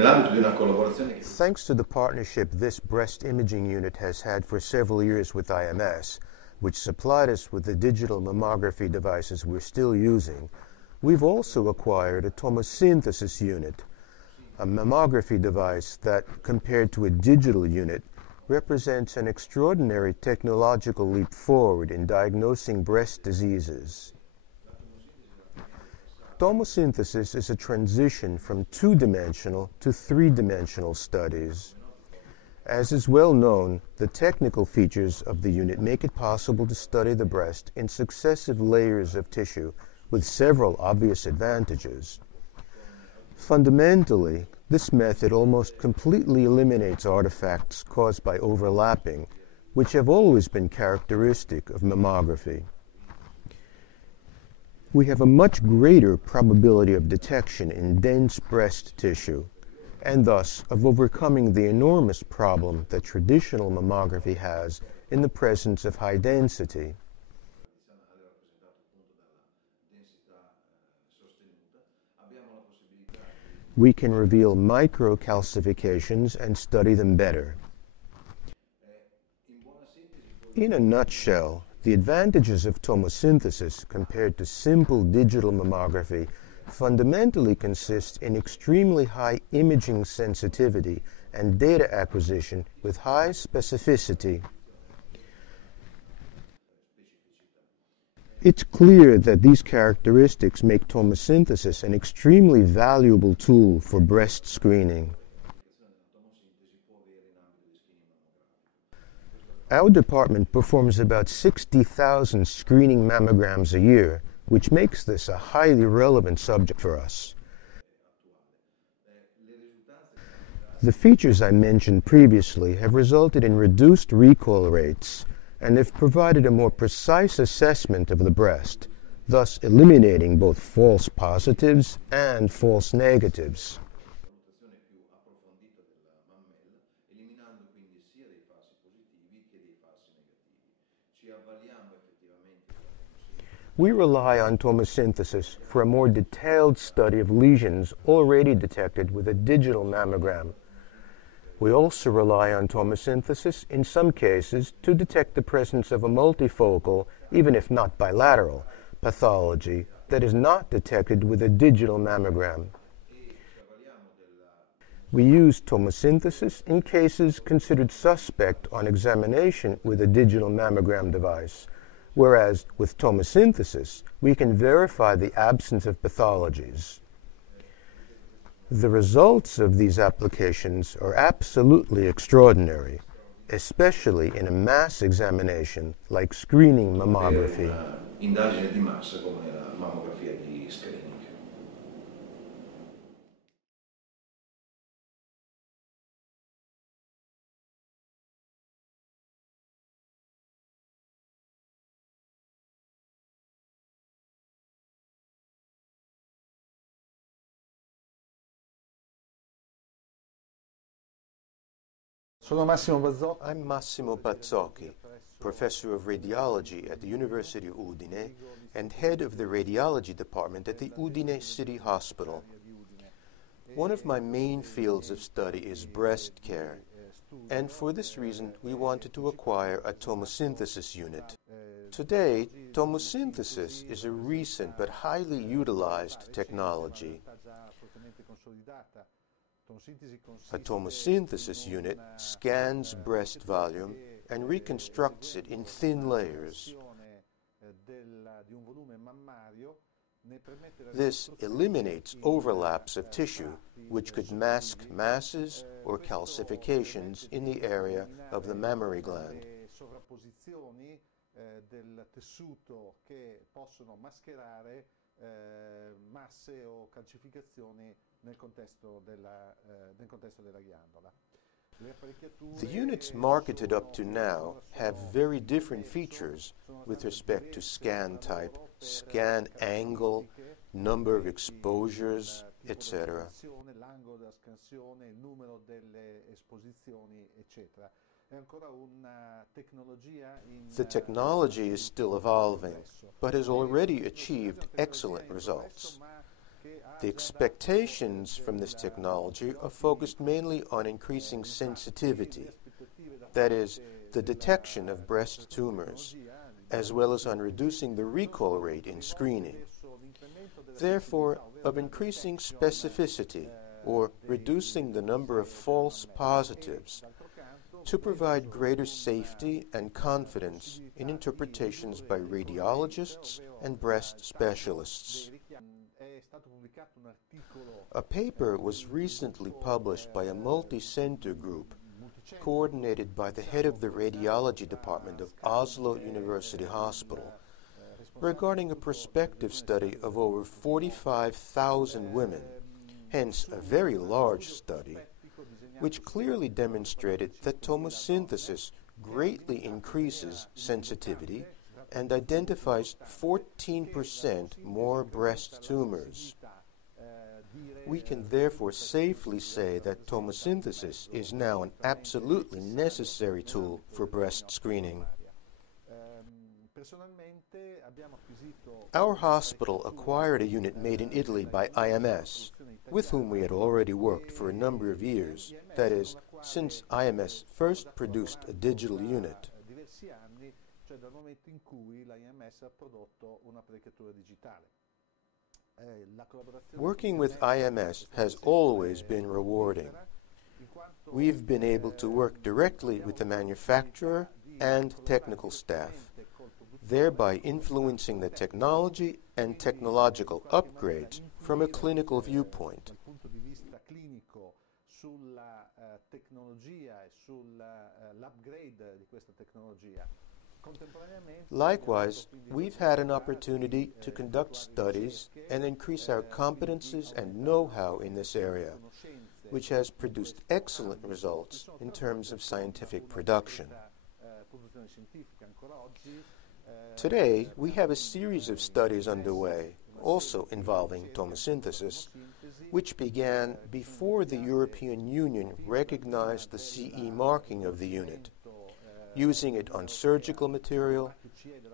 Nell'ambito di una collaborazione che... Thanks to the partnership this breast imaging unit has had for several years with IMS, which supplied us with the digital mammography devices we're still using, we've also acquired a tomosynthesis unit, a mammography device that, compared to a digital unit, represents an extraordinary technological leap forward in diagnosing breast diseases. Tomosynthesis is a transition from two-dimensional to three-dimensional studies. As is well known, the technical features of the unit make it possible to study the breast in successive layers of tissue with several obvious advantages. Fundamentally, this method almost completely eliminates artifacts caused by overlapping, which have always been characteristic of mammography. We have a much greater probability of detection in dense breast tissue, and thus of overcoming the enormous problem that traditional mammography has in the presence of high density. We can reveal microcalcifications and study them better. In a nutshell, the advantages of tomosynthesis compared to simple digital mammography fundamentally consist in extremely high imaging sensitivity and data acquisition with high specificity. It's clear that these characteristics make tomosynthesis an extremely valuable tool for breast screening. Our department performs about 60,000 screening mammograms a year, which makes this a highly relevant subject for us. The features I mentioned previously have resulted in reduced recall rates and have provided a more precise assessment of the breast, thus eliminating both false positives and false negatives. We rely on tomosynthesis for a more detailed study of lesions already detected with a digital mammogram. We also rely on tomosynthesis in some cases to detect the presence of a multifocal, even if not bilateral, pathology that is not detected with a digital mammogram. We use tomosynthesis in cases considered suspect on examination with a digital mammogram device, whereas with tomosynthesis, we can verify the absence of pathologies. The results of these applications are absolutely extraordinary, especially in a mass examination like screening mammography. Indagine di massa come la mammografia di screening. Sono Massimo Bazzocchi. I'm Massimo Bazzocchi, professor of radiology at the University of Udine and head of the radiology department at the Udine City Hospital. One of my main fields of study is breast care, and for this reason we wanted to acquire a tomosynthesis unit. Today, tomosynthesis is a recent but highly utilized technology. A tomosynthesis unit scans breast volume and reconstructs it in thin layers. This eliminates overlaps of tissue, which could mask masses or calcifications in the area of the mammary gland. Del tessuto che possono mascherare masse o calcificazioni nel contesto della ghiandola. The units marketed up to now have very different features with respect to scan type, scan angle, number of exposures, etc. L'angolo della scansione, il numero delle esposizioni, eccetera. The technology is still evolving, but has already achieved excellent results. The expectations from this technology are focused mainly on increasing sensitivity, that is, the detection of breast tumors, as well as on reducing the recall rate in screening. Therefore, of increasing specificity, or reducing the number of false positives, to provide greater safety and confidence in interpretations by radiologists and breast specialists. A paper was recently published by a multi-center group coordinated by the head of the radiology department of Oslo University Hospital regarding a prospective study of over 45,000 women, hence a very large study, which clearly demonstrated that tomosynthesis greatly increases sensitivity and identifies 14% more breast tumors. We can therefore safely say that tomosynthesis is now an absolutely necessary tool for breast screening. Our hospital acquired a unit made in Italy by IMS, with whom we had already worked for a number of years, that is, since IMS first produced a digital unit. Working with IMS has always been rewarding. We've been able to work directly with the manufacturer and technical staff, thereby influencing the technology and technological upgrades from a clinical viewpoint. Likewise, we've had an opportunity to conduct studies and increase our competences and know-how in this area, which has produced excellent results in terms of scientific production. Today, we have a series of studies underway, also involving tomosynthesis, which began before the European Union recognized the CE marking of the unit, using it on surgical material,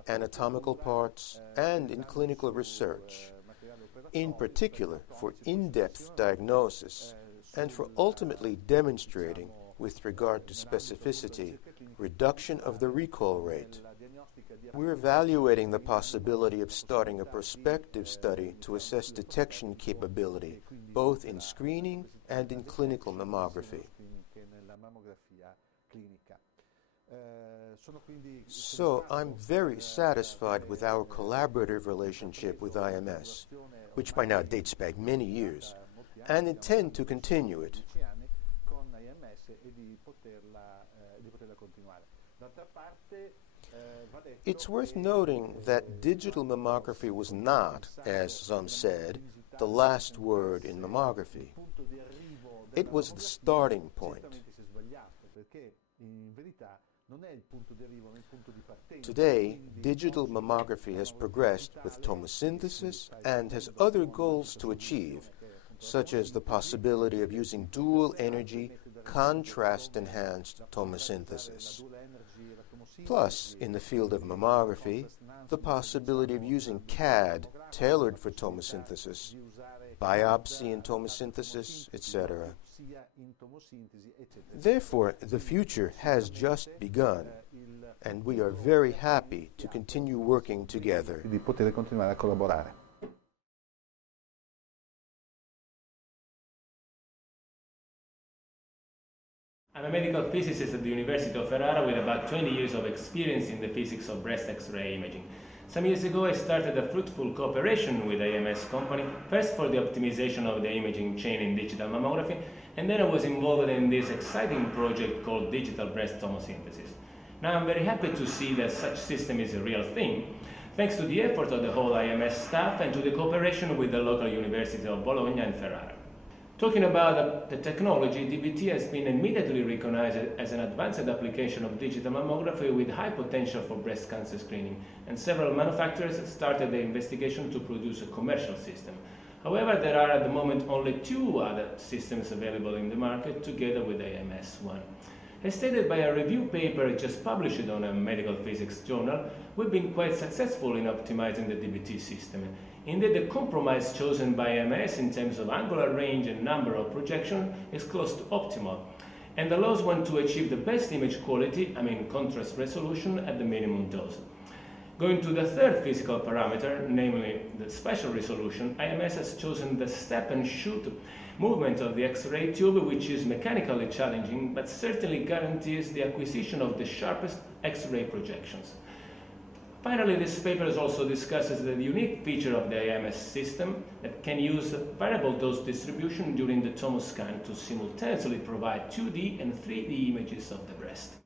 anatomical parts, and in clinical research, in particular for in-depth diagnosis and for ultimately demonstrating, with regard to specificity, reduction of the recall rate. We're evaluating the possibility of starting a prospective study to assess detection capability, both in screening and in clinical mammography. So I'm very satisfied with our collaborative relationship with IMS, which by now dates back many years, and intend to continue it. It's worth noting that digital mammography was not, as some said, the last word in mammography. It was the starting point. Today, digital mammography has progressed with tomosynthesis and has other goals to achieve, such as the possibility of using dual energy, contrast-enhanced tomosynthesis. Plus, in the field of mammography, the possibility of using CAD tailored for tomosynthesis, biopsy in tomosynthesis, etc. Therefore, the future has just begun, and we are very happy to continue working together. Di poter continuare a collaborare. I'm a medical physicist at the University of Ferrara with about 20 years of experience in the physics of breast X-ray imaging. Some years ago I started a fruitful cooperation with AMS company, first for the optimization of the imaging chain in digital mammography, and then I was involved in this exciting project called digital breast tomosynthesis. Now I'm very happy to see that such system is a real thing, thanks to the effort of the whole IMS staff and to the cooperation with the local universities of Bologna and Ferrara. Talking about the technology, DBT has been immediately recognized as an advanced application of digital mammography with high potential for breast cancer screening, and several manufacturers started the investigation to produce a commercial system. However, there are at the moment only 2 other systems available in the market together with AMS1. As stated by a review paper just published on a medical physics journal, we've been quite successful in optimizing the DBT system. Indeed, the compromise chosen by AMS in terms of angular range and number of projections is close to optimal, and allows one to achieve the best image quality, contrast resolution, at the minimum dose. Going to the third physical parameter, namely the spatial resolution, AMS has chosen the step and shoot movement of the X-ray tube, which is mechanically challenging but certainly guarantees the acquisition of the sharpest X-ray projections. Finally, this paper also discusses the unique feature of the AMS system that can use variable dose distribution during the tomoscan to simultaneously provide 2D and 3D images of the breast.